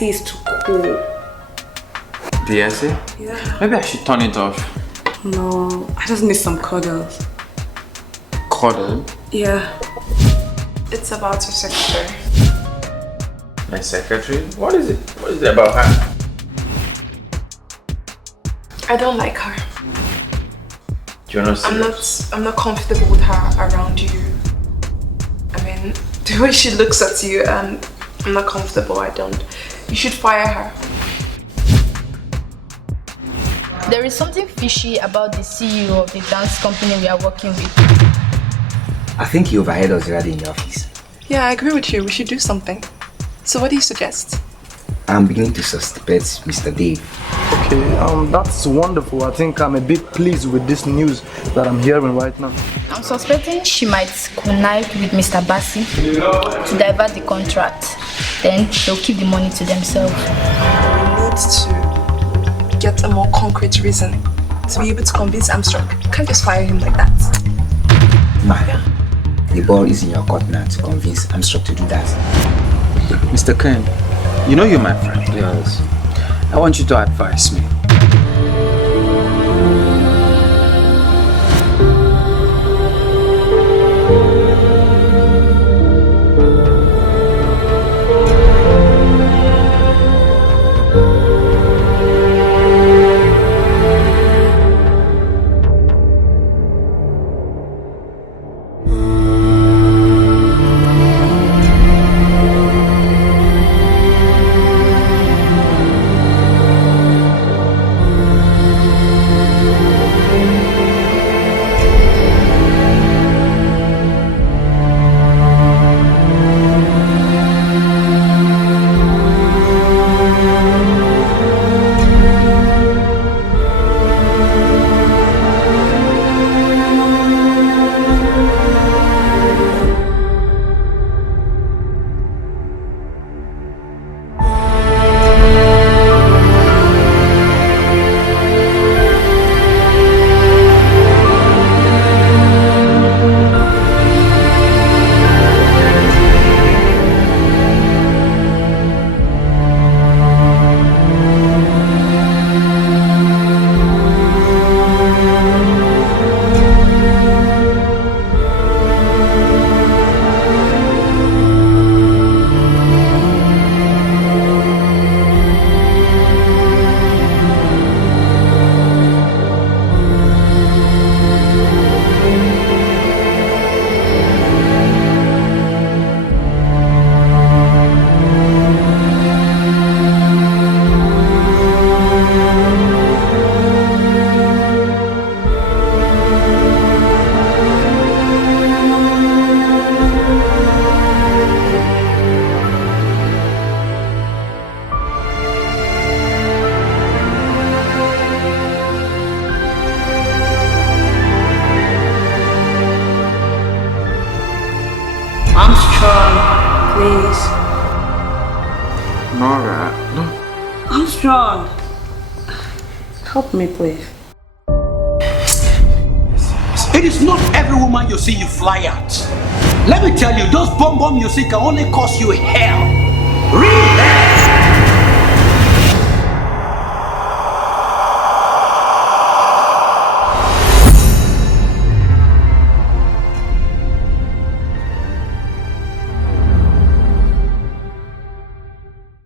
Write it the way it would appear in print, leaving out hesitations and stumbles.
essay is too cool. The essay? Yeah. Maybe I should turn it off. No, I just need some cuddles. Cuddle? Yeah. It's about your secretary. My secretary? What is it? What is it about her? I don't like her. You're not serious? I'm not comfortable with her around you. I mean, the way she looks at you, I'm not comfortable. You should fire her. There is something fishy about the CEO of the dance company we are working with. I think he overheard us already in the office. Yeah, I agree with you. We should do something. So what do you suggest? I'm beginning to suspect Mr. Dave. Okay, that's wonderful. I think I'm a bit pleased with this news that I'm hearing right now. I'm suspecting she might connive with Mr. Bassi to divert the contract. Then they'll keep the money to themselves. We need to get a more concrete reason to be able to convince Armstrong. You can't just fire him like that. The ball is in your court now to convince Armstrong to do that. Mr. Ken, you know you're my friend. Yes. I want you to advise me. Please. Nora, no. Armstrong. Help me, please. It is not every woman you see you fly at. Let me tell you, those bomb you see can only cause you hell. Real